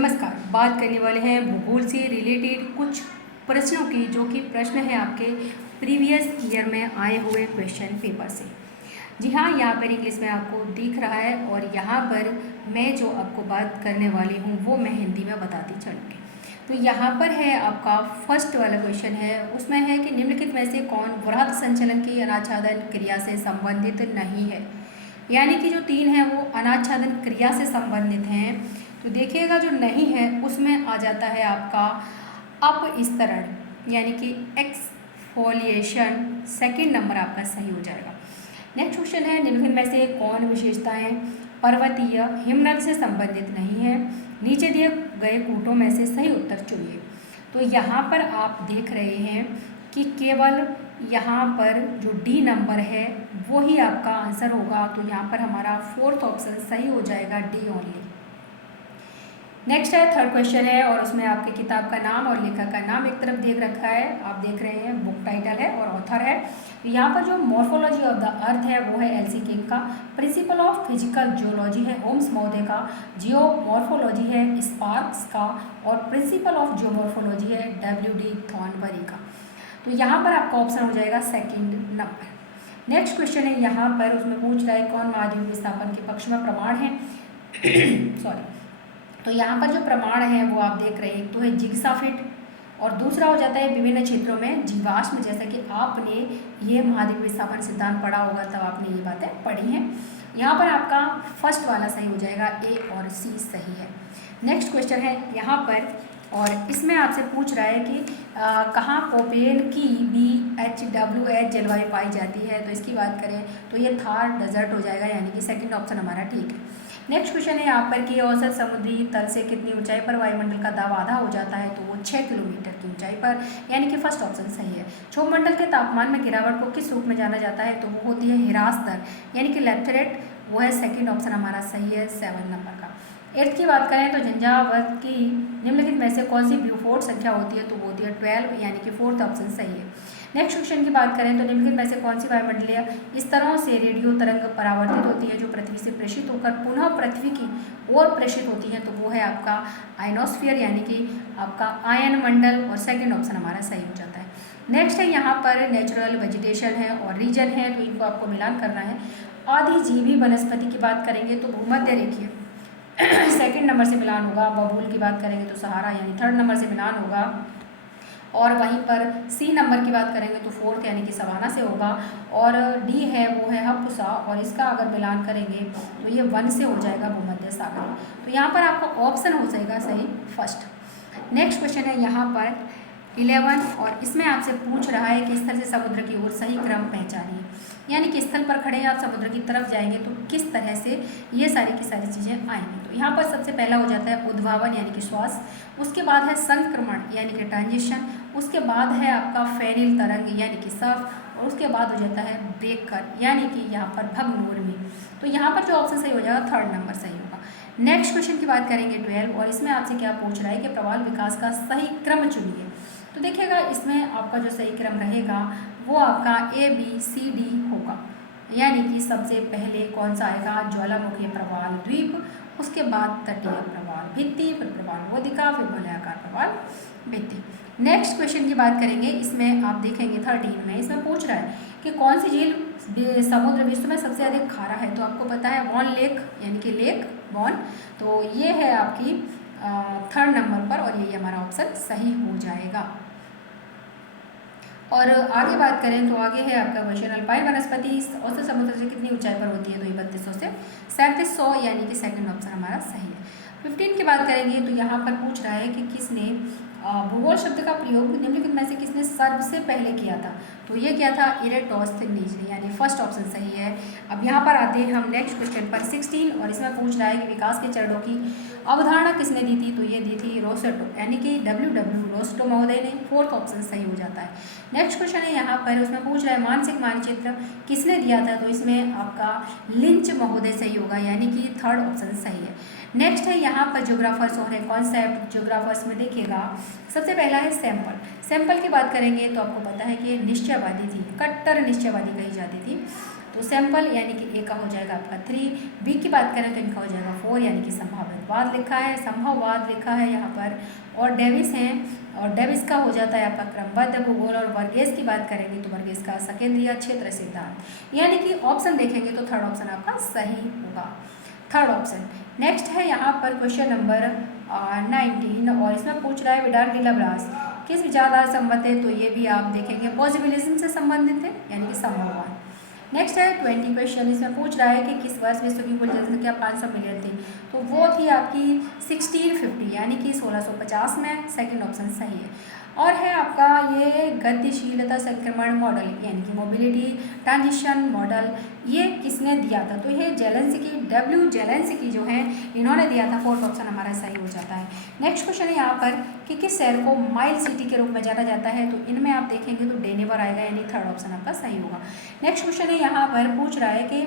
नमस्कार। बात करने वाले हैं भूगोल से रिलेटेड कुछ प्रश्नों की, जो कि प्रश्न है आपके प्रीवियस ईयर में आए हुए क्वेश्चन पेपर से। जी हाँ, यहाँ पर इंग्लिश में आपको दिख रहा है और यहाँ पर मैं जो आपको बात करने वाली हूँ वो मैं हिंदी में बताती चलूँगी। तो यहाँ पर है आपका फर्स्ट वाला क्वेश्चन है, उसमें है कि निम्नलिखित में से कौन वृहत संचलन की अनाच्छादन क्रिया से संबंधित नहीं है। यानी कि जो तीन है वो अनाच्छादन क्रिया से संबंधित हैं। तो देखिएगा जो नहीं है उसमें आ जाता है आपका अपस्तरण, यानी कि एक्सफोलिएशन, सेकंड नंबर आपका सही हो जाएगा। नेक्स्ट क्वेश्चन है, निम्नलिखित में से कौन विशेषताएं पर्वतीय हिमनद से संबंधित नहीं है। नीचे दिए गए कूटों में से सही उत्तर चुनिए। तो यहाँ पर आप देख रहे हैं कि केवल यहाँ पर जो डी नंबर है वो ही आपका आंसर होगा। तो यहाँ पर हमारा फोर्थ ऑप्शन सही हो जाएगा, डी ओनली। नेक्स्ट है थर्ड क्वेश्चन है और उसमें आपके किताब का नाम और लेखक का नाम एक तरफ देख रखा है, आप देख रहे हैं बुक टाइटल है और ऑथर है। यहाँ पर जो मॉर्फोलॉजी ऑफ द अर्थ है वो है एलसी किंग का, प्रिंसिपल ऑफ फिजिकल जियोलॉजी है होम्स महोदय का, जियोमॉर्फोलॉजी है स्पार्क्स का और प्रिंसिपल ऑफ जियोमॉर्फोलॉजी है डब्ल्यू.डी. थॉर्नबरी का। तो यहाँ पर आपका ऑप्शन हो जाएगा सेकेंड नंबर। नेक्स्ट क्वेश्चन है यहाँ पर, उसमें पूछ रहा है कौन महाद्वीप विस्थापन के पक्ष में प्रमाण है। सॉरी, तो यहाँ पर जो प्रमाण है वो आप देख रहे हैं, एक तो है जिग्सा फिट और दूसरा हो जाता है विभिन्न क्षेत्रों में जीवाश्म। जैसा कि आपने ये महाद्वीप विस्थापन सिद्धांत पढ़ा होगा तब आपने ये बातें पढ़ी हैं। यहाँ पर आपका फर्स्ट वाला सही हो जाएगा, ए और सी सही है। नेक्स्ट क्वेश्चन है यहाँ पर और इसमें आपसे पूछ रहा है कि कहाँ कोपेन की BHWH जलवायु पाई जाती है। तो इसकी बात करें तो ये थार डेजर्ट हो जाएगा, यानी कि सेकंड ऑप्शन हमारा ठीक है। नेक्स्ट क्वेश्चन है यहाँ पर कि औसत समुद्री तल से कितनी ऊंचाई पर वायुमंडल का दाब आधा हो जाता है। तो वो 6 किलोमीटर की ऊंचाई पर, यानी कि फर्स्ट ऑप्शन सही है। क्षोभमंडल के तापमान में गिरावट को किस रूप में जाना जाता है। तो वो होती है ह्रास दर, यानी कि लेफ्टरेट, वो है सेकेंड ऑप्शन हमारा सही है, 7 नंबर का। एट्थ की बात करें तो झंझावात की निम्नलिखित में से कौन सी ब्यूफोर्ड संख्या होती है। तो वो होती है 12, यानी कि फोर्थ ऑप्शन सही है। नेक्स्ट क्वेश्चन की बात करें तो निम्नलिखित में से कौन सी वायुमंडलीय इस तरह से रेडियो तरंग परावर्तित होती है जो पृथ्वी से प्रेषित होकर पुनः पृथ्वी की ओर प्रेषित होती है। तो वो है आपका आयनोस्फीयर, यानी कि आपका आयन मंडल, और सेकेंड ऑप्शन हमारा सही हो जाता है। नेक्स्ट है यहाँ पर नेचुरल वेजिटेशन है और रीजन है, तो इनको आपको मिलान करना है। आदिजीवी वनस्पति की बात करेंगे तो भूमध्य रेखीय सेकंड नंबर से मिलान होगा। बबूल की बात करेंगे तो सहारा, यानी थर्ड नंबर से मिलान होगा। और वहीं पर सी नंबर की बात करेंगे तो फोर्थ, यानी कि सवाना से होगा। और डी है वो है हपुसा, और इसका अगर मिलान करेंगे तो ये 1 से हो जाएगा, भूमध्य सागर। तो यहाँ पर आपका ऑप्शन हो जाएगा सही, फर्स्ट। नेक्स्ट क्वेश्चन है यहाँ पर 11 और इसमें आपसे पूछ रहा है कि स्थल से समुद्र की ओर सही क्रम पहचानिए। यानी कि स्थल पर खड़े आप समुद्र की तरफ जाएंगे तो किस तरह से ये सारी की सारी चीज़ें आएंगी। तो यहाँ पर सबसे पहला हो जाता है उद्भावन, यानी कि श्वास। उसके बाद है संक्रमण, यानी कि ट्रांजिशन। उसके बाद है आपका फेरिल तरंग, यानी कि सर्फ। और उसके बाद हो जाता है ब्रेकर, यानी कि यहाँ पर भग्नोर्मी। तो यहाँ पर जो ऑप्शन सही हो जाएगा, थर्ड नंबर सही होगा। नेक्स्ट क्वेश्चन की बात करेंगे 12 और इसमें आपसे क्या पूछ रहा है कि प्रवाल विकास का सही क्रम चुनिए। तो देखिएगा इसमें आपका जो सही क्रम रहेगा वो आपका ABCD होगा, यानी कि सबसे पहले कौन सा आएगा, ज्वालामुखी प्रवाल द्वीप, उसके बाद तटीय प्रवाल भित्ति, फिर प्रवाल वेदिका, फिर वलयाकार प्रवाल भित्ति। नेक्स्ट क्वेश्चन की बात करेंगे, इसमें आप देखेंगे 13 में इसमें पूछ रहा है कि कौन सी झील समुद्र विश्व में सबसे अधिक खारा है। तो आपको पता है वॉन लेक, यानी कि लेक वॉन। तो ये है आपकी थर्ड नंबर पर और ये हमारा ऑप्शन सही हो जाएगा। और आगे बात करें तो आगे है आपका क्वेश्चन, अल्पाइन वनस्पति औसत समुद्र से कितनी ऊंचाई पर होती है। तो ये 3200 से 3700, यानी कि सेकंड ऑप्शन हमारा सही है। 15 की बात करेंगे तो यहाँ पर पूछ रहा है कि किसने भूगोल शब्द का प्रयोग निम्नलिखित में से किसने सबसे पहले किया था। तो ये क्या था, इरेटोस्थेनीज ने, यानी फर्स्ट ऑप्शन सही है। अब यहाँ पर आते हैं हम नेक्स्ट क्वेश्चन पर 16 और इसमें पूछ रहा है कि विकास के चरणों की अवधारणा किसने दी थी। तो ये दी थी रोसेटो, यानी कि डब्ल्यू रोसेटो महोदय ने, फोर्थ ऑप्शन सही हो जाता है। नेक्स्ट क्वेश्चन है यहाँ पर, उसमें पूछ रहा है मानसिक मानचित्र किसने दिया था। तो इसमें आपका लिंच महोदय सही होगा, यानी कि थर्ड ऑप्शन सही है। नेक्स्ट है यहाँ पर ज्योग्राफर्स और है कॉन्सेप्ट। ज्योग्राफर्स में देखिएगा सबसे पहला है सैंपल। सैंपल की बात करेंगे तो आपको पता है कि निश्चयवादी थी, कट्टर निश्चयवादी कही जाती थी। तो तो सैंपल यानी कि ए का हो जाएगा आपका 3, बी की बात करें तो इनका हो जाएगा 4 यानी कि संभावितवाद लिखा है, संभववाद लिखा है यहाँ पर, और डेविस हैं, और डेविस का हो जाता है आपका क्रमबद्ध भूगोल, और वर्गेस की बात करेंगे तो वर्गेस का सकेंद्रीय क्षेत्र सिद्धांत, यानी कि ऑप्शन देखेंगे तो थर्ड ऑप्शन आपका सही होगा, थर्ड ऑप्शन। नेक्स्ट है यहाँ पर क्वेश्चन नंबर 19, और इसमें पूछ रहा है विडाल डी लाब्लास किस विचारधारा से संबंधित है, तो ये भी आप देखेंगे पॉजिटिविज्म से संबंधित है, यानी कि संभववाद। नेक्स्ट है 20 क्वेश्चन, इसमें पूछ रहा है कि किस वर्ष विश्व की कुल जनसंख्या 500 मिलियन थी, तो वो थी आपकी 1650 यानी कि 1650 में, सेकंड ऑप्शन सही है। और है आपका ये गतिशीलता संक्रमण मॉडल यानी कि मोबिलिटी ट्रांजिशन मॉडल, ये किसने दिया था, तो ये जेलेंस्की, डब्ल्यू जेलेंस्की जो है इन्होंने दिया था, फोर्थ ऑप्शन हमारा सही हो जाता है। नेक्स्ट क्वेश्चन है यहाँ पर कि किस शहर को माइल सिटी के रूप में जाना जाता है, तो इनमें आप देखेंगे तो डेनेवर आएगा, यानी थर्ड ऑप्शन आपका सही होगा। नेक्स्ट क्वेश्चन है यहाँ पर पूछ रहा है कि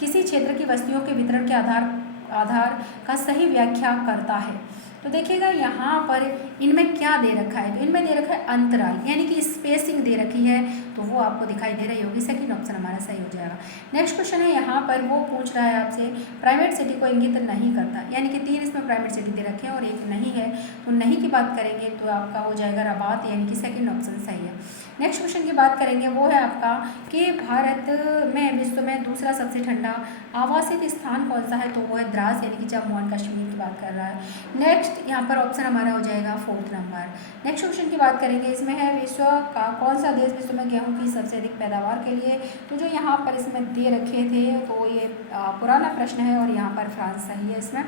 किसी क्षेत्र की वस्तुओं के वितरण के आधार का सही व्याख्या करता है, तो देखिएगा यहाँ पर इनमें क्या दे रखा है, तो इनमें दे रखा है अंतराल यानी कि स्पेसिंग दे रखी है, तो वो आपको दिखाई दे रही होगी, सेकंड ऑप्शन हमारा सही हो जाएगा। नेक्स्ट क्वेश्चन है यहाँ पर वो पूछ रहा है आपसे प्राइवेट सिटी को इंगित नहीं करता, यानी कि 3 इसमें प्राइवेट सिटी दे रखे हैं और एक नहीं है, तो नहीं की बात करेंगे तो आपका हो जाएगा रबात, यानी कि सेकंड ऑप्शन सही है। नेक्स्ट क्वेश्चन की बात करेंगे वो है आपका कि भारत में विश्व में दूसरा सबसे ठंडा आवासित स्थान कौन सा है, तो वो है द्रास, यानी कि जम्मू एंड कश्मीर की बात कर रहा है। नेक्स्ट यहाँ पर ऑप्शन हमारा हो जाएगा 4th नंबर। नेक्स्ट क्वेश्चन की बात करेंगे, इसमें है विश्व का कौन सा देश विश्व में गेहूं की सबसे अधिक पैदावार के लिए, तो जो यहाँ पर इसमें दे रखे थे तो ये पुराना प्रश्न है और यहाँ पर फ्रांस सही है इसमें।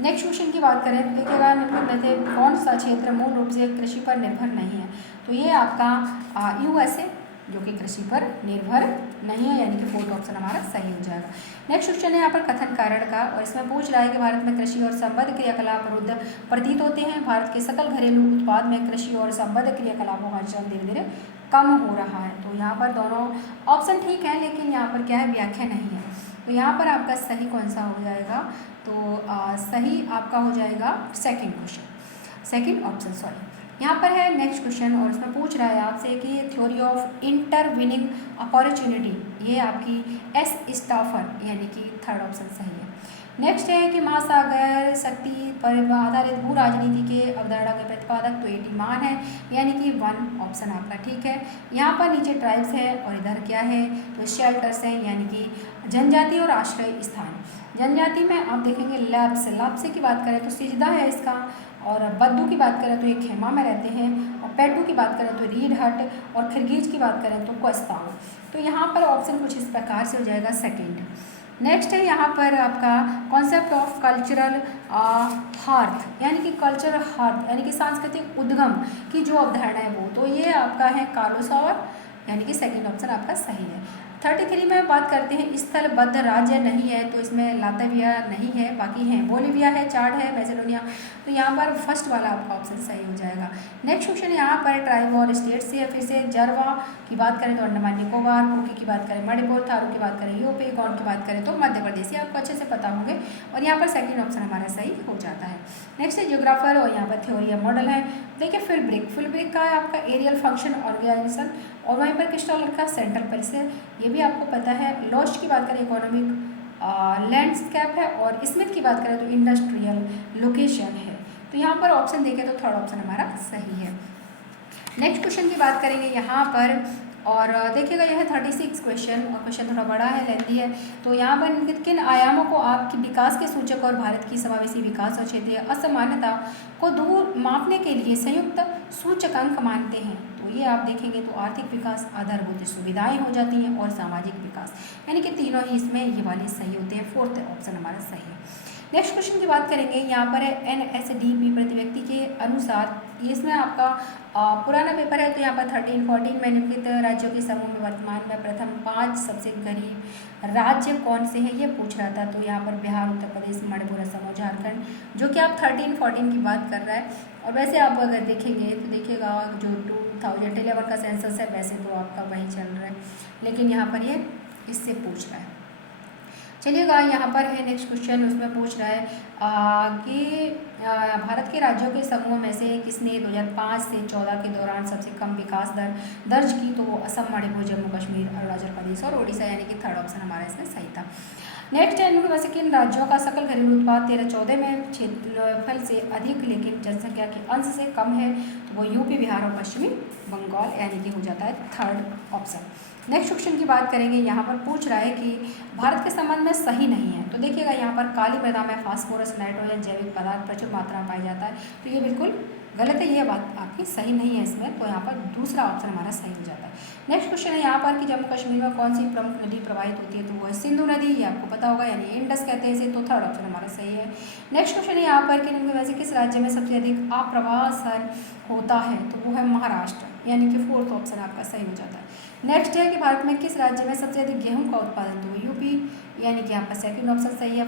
नेक्स्ट क्वेश्चन की बात करें तो देखिएगा निम्न में से कौन सा क्षेत्र मूल रूप से कृषि पर निर्भर नहीं है, तो ये आपका यूएसए जो कि कृषि पर निर्भर नहीं है, यानी कि फोर्थ ऑप्शन हमारा सही हो जाएगा। नेक्स्ट क्वेश्चन है यहाँ पर कथन कारण का, और इसमें पूछ रहा है कि भारत में कृषि और संबद्ध क्रियाकलाप विरुद्ध प्रतीत होते हैं, भारत के सकल घरेलू उत्पाद में कृषि और संबद्ध क्रियाकलापों का चलन धीरे धीरे कम हो रहा है, तो यहाँ पर दोनों ऑप्शन ठीक है, लेकिन यहाँ पर क्या है व्याख्या नहीं है, तो यहाँ पर आपका सही कौन सा हो जाएगा, तो सही आपका हो जाएगा second question, second option sorry. यहाँ पर है नेक्स्ट क्वेश्चन, और इसमें पूछ रहा है आपसे कि थ्योरी ऑफ इंटरविनिंग अपॉर्चुनिटी, ये आपकी एस स्टाफर यानी कि थर्ड ऑप्शन सही है। नेक्स्ट है कि महासागर शक्ति पर आधारित भू राजनीति के अवधारणा के प्रतिपादक, तो ये टीमान है, यानी कि 1 ऑप्शन आपका ठीक है। यहाँ पर नीचे ट्राइब्स है और इधर क्या है, तो शेल्टर्स हैं, यानी कि जनजाति और आश्रय स्थान। जनजाति में आप देखेंगे लाप्से की बात करें तो सिजदा है इसका, और बद्दू की बात करें तो ये खेमा में रहते हैं, और पेड्डू की बात करें तो रीड हट, और खिरगीज की बात करें तो कोस्ताओ, तो यहाँ पर ऑप्शन कुछ इस प्रकार से हो जाएगा सेकंड। नेक्स्ट है यहाँ पर आपका कॉन्सेप्ट ऑफ कल्चरल हार्थ, यानी कि कल्चरल हार्थ यानी कि सांस्कृतिक उद्गम की जो अवधारणा है वो, तो ये आपका है कार्लोस और, यानी कि सेकंड ऑप्शन आपका सही है। 33 में बात करते हैं स्थलबद्ध राज्य नहीं है, तो इसमें लातविया नहीं है, बाकी हैं बोलीविया है, चाड है, मैसेडोनिया, तो यहाँ पर फर्स्ट वाला आपका ऑप्शन सही हो जाएगा। नेक्स्ट क्वेश्चन यहाँ पर ट्राइब और स्टेट से, फिर से जरवा की बात करें तो अंडमान निकोबार, कुकी की बात करें मणिपुर, थारू की बात करें यूपी, गौंड की बात करें तो मध्य प्रदेश, ये आपको अच्छे से पता होंगे, और यहाँ पर सेकंड ऑप्शन हमारा सही हो जाता है। नेक्स्ट है जियोग्राफर, और यहाँ पर थ्योरी या मॉडल है। देखिए फिल्ब्रिक का है आपका एरियल फंक्शन ऑर्गेनाइजेशन, और वहीं पर क्रिस्टोलर का सेंट्रल पेरिसेर, ये भी आपको पता है। लॉस्ट की बात करें इकोनॉमिक लैंडस्केप है, और स्मिथ की बात करें तो इंडस्ट्रियल लोकेशन है, तो यहाँ पर ऑप्शन देखें तो थर्ड ऑप्शन हमारा सही है। नेक्स्ट क्वेश्चन की बात करेंगे यहाँ पर, और देखिएगा यह 36 क्वेश्चन, और क्वेश्चन थोड़ा बड़ा है, लेंथी है, तो यहाँ पर किन आयामों को आपकी विकास के सूचक और भारत की समावेशी विकास और क्षेत्रीय असमानता को दूर मापने के लिए संयुक्त सूचकांक मानते हैं, तो ये आप देखेंगे तो आर्थिक विकास, आधारभूत सुविधाएं हो जाती हैं, और सामाजिक विकास, यानी कि तीनों ही इसमें ये वाले सही होते हैं, फोर्थ ऑप्शन हमारा सही है। नेक्स्ट क्वेश्चन की बात करेंगे यहाँ पर है NSDP प्रति व्यक्ति के अनुसार, ये इसमें आपका पुराना पेपर है, तो यहाँ पर 13-14 में निम्नलिखित राज्यों के समूह में वर्तमान में प्रथम 5 सबसे गरीब राज्य कौन से हैं, ये पूछ रहा था, तो यहाँ पर बिहार, उत्तर प्रदेश, मणिपुर, असम और झारखंड, जो कि आप 13-14 की बात कर रहा है, और वैसे आप अगर देखेंगे तो देखिएगा जो 2011 का सेंसस है वैसे तो आपका वही चल रहा है, लेकिन यहाँ पर ये इससे पूछ रहा है। चलिएगा यहाँ पर है नेक्स्ट क्वेश्चन, उसमें पूछ रहा है कि भारत के राज्यों के समूह में से किसने 2005 से 14 के दौरान सबसे कम विकास दर दर्ज की, तो वो असम, मणिपुर, जम्मू कश्मीर, अरुणाचल प्रदेश और ओडिशा, यानी कि थर्ड ऑप्शन हमारा इसमें सही था। नेक्स्ट है, इनमें से किन राज्यों का सकल घरेलू उत्पाद 13-14 में क्षेत्रफल से अधिक लेकिन जनसंख्या के अंश से कम है, तो वो यूपी, बिहार और पश्चिमी बंगाल, यानी कि हो जाता है थर्ड ऑप्शन। नेक्स्ट क्वेश्चन की बात करेंगे, यहाँ पर पूछ रहा है कि भारत के संबंध में सही नहीं है, तो देखिएगा यहाँ पर काली मृदा में फास्फोरस, नाइट्रोजन जैविक पदार्थ प्रचुर मात्रा में पाया जाता है, तो ये बिल्कुल गलत है, ये बात आपकी सही नहीं है इसमें, तो यहाँ पर दूसरा ऑप्शन हमारा सही हो जाता है। नेक्स्ट क्वेश्चन है यहाँ पर कि जम्मू कश्मीर में कौन सी प्रमुख नदी प्रवाहित होती है, तो वो है सिंधु नदी, ये आपको पता होगा, यानी इंडस कहते हैं इसे, तो थर्ड ऑप्शन हमारा सही है। नेक्स्ट क्वेश्चन है यहाँ पर कि इनमें वैसे किस राज्य में सबसे अधिक आप्रवासन होता है, तो वो है महाराष्ट्र, यानी कि फोर्थ ऑप्शन आपका सही हो जाता है। नेक्स्ट है कि भारत में किस राज्य में सबसे अधिक गेहूं का उत्पादन, तो वो यूपी, यानी कि आपका सेकंड ऑप्शन सही है।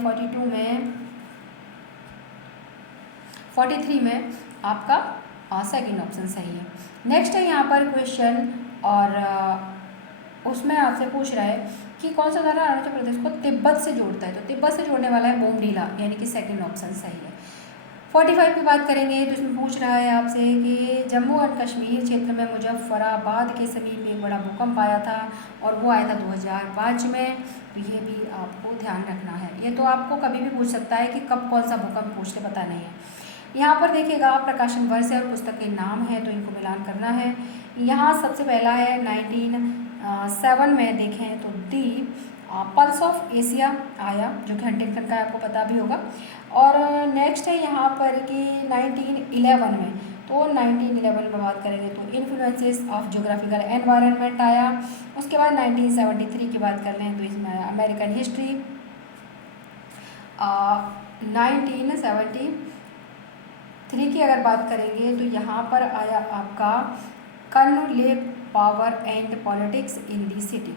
43 में आपका सेकंड ऑप्शन सही है। नेक्स्ट है यहाँ पर क्वेश्चन, और उसमें आपसे पूछ रहा है कि कौन सा धारा अरुणाचल प्रदेश को तिब्बत से जोड़ता है, तो तिब्बत से जोड़ने वाला है बोमडीला, यानी कि सेकंड ऑप्शन सही है। 45 की बात करेंगे, तो इसमें पूछ रहा है आपसे कि जम्मू एंड कश्मीर क्षेत्र में मुजफ्फराबाद के समीप एक बड़ा भूकंप आया था और वो आया था 2005 में, तो ये भी आपको ध्यान रखना है। ये तो आपको कभी भी पूछ सकता है कि कब कौन सा भूकंप, पूछ के पता नहीं है। यहाँ पर देखिएगा प्रकाशन वर्ष और पुस्तक के नाम है, तो इनको मिलान करना है। यहाँ सबसे पहला है 1907 में देखें तो दी पल्स ऑफ एशिया आया, जो कि हंटिंगटन का आपको पता भी होगा। और नेक्स्ट है यहाँ पर कि 1911 में, तो 1911 में बात करेंगे तो इन्फ्लुएंसेस ऑफ ज्योग्राफिकल एनवायरनमेंट आया। उसके बाद 1973 की बात कर लें तो इसमें अमेरिकन हिस्ट्री। 1973 की अगर बात करेंगे तो यहाँ पर आया आपका कर्न lake power and politics in the city.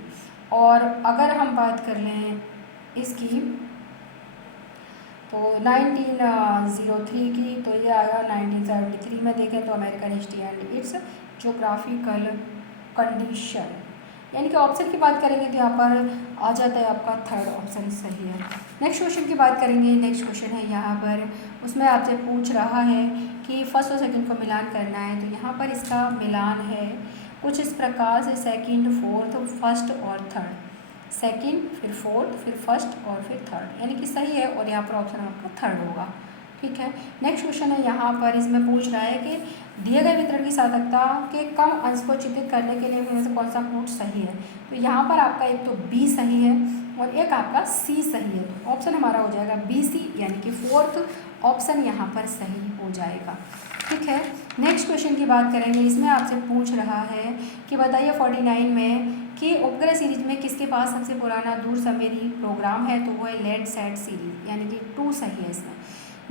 और अगर हम बात कर लें इसकी तो 1903 की, तो ये आया 1973 में देखें तो American history and it's geographical condition, यानी कि ऑप्शन की बात करेंगे तो यहाँ पर आ जाता है आपका थर्ड ऑप्शन सही है। नेक्स्ट क्वेश्चन की बात करेंगे, नेक्स्ट क्वेश्चन है यहाँ पर, उसमें आपसे पूछ रहा है कि फर्स्ट और सेकंड को मिलान करना है, तो यहाँ पर इसका मिलान है कुछ इस प्रकार से, सेकंड, फोर्थ, फर्स्ट और थर्ड, सेकंड फिर फोर्थ फिर फर्स्ट और फिर थर्ड, यानी कि सही है, और यहाँ पर ऑप्शन आपका थर्ड होगा। ठीक है। नेक्स्ट क्वेश्चन है यहाँ पर, इसमें पूछ रहा है कि दिए गए वितरण की सार्थकता के कम अंश को चित्रित करने के लिए इनमें से कौन सा कोड सही है, तो यहाँ पर आपका एक तो बी सही है और एक आपका सी सही है, तो ऑप्शन हमारा हो जाएगा बी सी, यानी कि फोर्थ ऑप्शन यहाँ पर सही हो जाएगा। ठीक है। नेक्स्ट क्वेश्चन की बात करेंगे, इसमें आपसे पूछ रहा है कि बताइए 49 में कि उपग्रह सीरीज में किसके पास सबसे पुराना दूरसंवेदी प्रोग्राम है, तो वो है लैंडसैट सीरीज, यानी कि 2 सही है इसमें।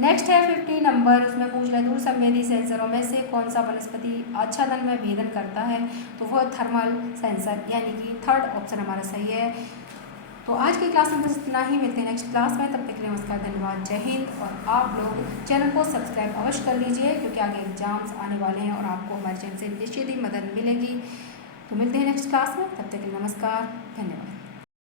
नेक्स्ट है 50 नंबर, उसमें पूछ रहा है दूरसंवेदी सेंसरों में से कौन सा वनस्पति आच्छादन में भेदन करता है, तो वो थर्मल सेंसर, यानी कि थर्ड ऑप्शन हमारा सही है। तो आज की क्लास में बस इतना ही, मिलते हैं नेक्स्ट क्लास में, तब तक के लिए नमस्कार, धन्यवाद, जय हिंद। और आप लोग चैनल को सब्सक्राइब अवश्य कर लीजिए, क्योंकि आगे एग्जाम्स आने वाले हैं और आपको हमारे चैनल से निश्चित ही मदद मिलेगी। तो मिलते हैं नेक्स्ट क्लास में, तब तक के लिए नमस्कार, धन्यवाद।